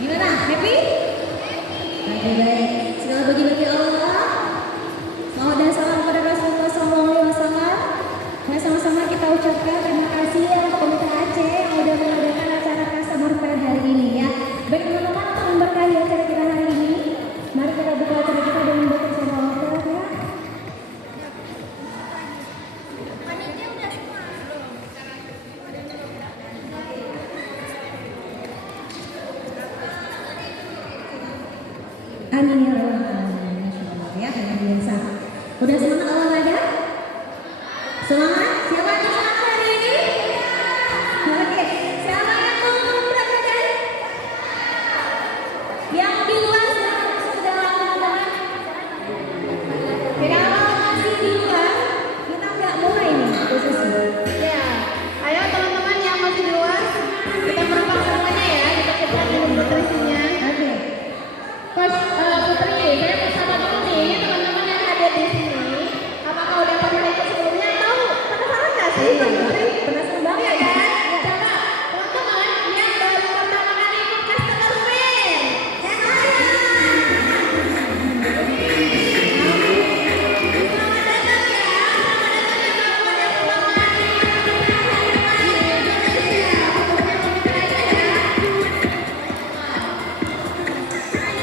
Gimana? Happy? Oke, baik. Segala puji bagi Allah. Salawat dan salam kepada Rasulullah SAW. Nah, sama-sama kita ucapkan terima kasih ya untuk Komite Aceh yang sudah mengadakan acara Customer Fair hari ini ya. Baik teman-teman, untuk memberkahi acara kita hari ini, mari kita buka acara kita dengan bersama Allah ya. Amin ya rabbal alamin. Masyaallah ya, pemirsa. Udah semangat olahraga? Semangat? Siapa yang semangat hari ini? Oke, siapa yang mau berat badan? Yang di luar sudah masuk ke dalam teman-teman? Kalau masih di luar, kita nggak mulai nih khususnya. Ya, ayo teman-teman yang masih di luar, kita merampas semuanya ya, kita ciptakan minum nutrisinya. Oke. Coach Putri, saya mau sapa dulu nih teman-teman yang hadir di sini. Apakah udah pernah ikut sebelumnya atau penasaran nggak sih, Coach Putri? Penasaran banget Iya kan? Coba teman-teman yang baru pertama kali ikut Customer Fair, saya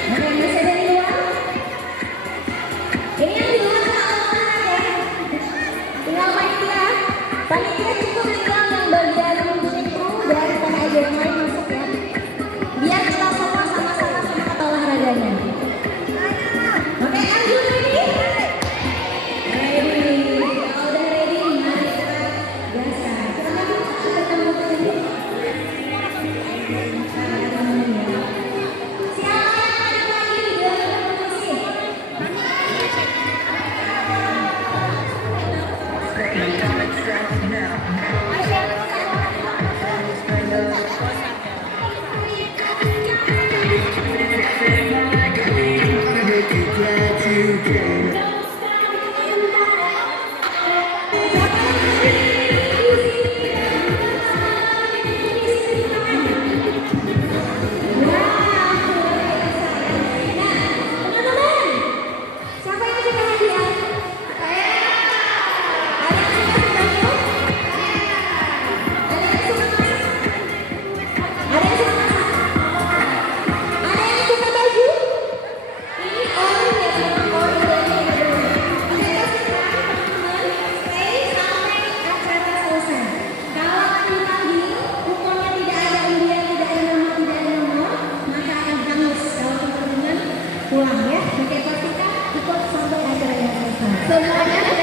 Ada yang bisa dari luar? Ini yang di luar kan ya? Tinggal panitia. Panitia cukup tinggal yang bagian itu dari tanah aja yang lain masuk ya. Biar kita semua sama-sama semangat olahraganya. Oke, are you ready? Ready. Kalau udah ready, mari kita gaskan. Silakan ketemu tadi. Siapa yang ada lagi di dalam posisi? Teman-teman, siapa yang suka hadiah? Ada yang suka baju? Ada yang suka masak? Ada yang suka masak? Ada yang suka baju? Ini ori ya teman-teman, ori dari Oke, pastikan teman-teman stay sampai acara selesai. Kalau akan dipanggil, kuponnya tidak ada undian, tidak ada nama, tidak ada nomor, maka akan hangus kalau teman-teman pulang ya. Oke, pastikan ikut sampai acara yang selesai. semuanya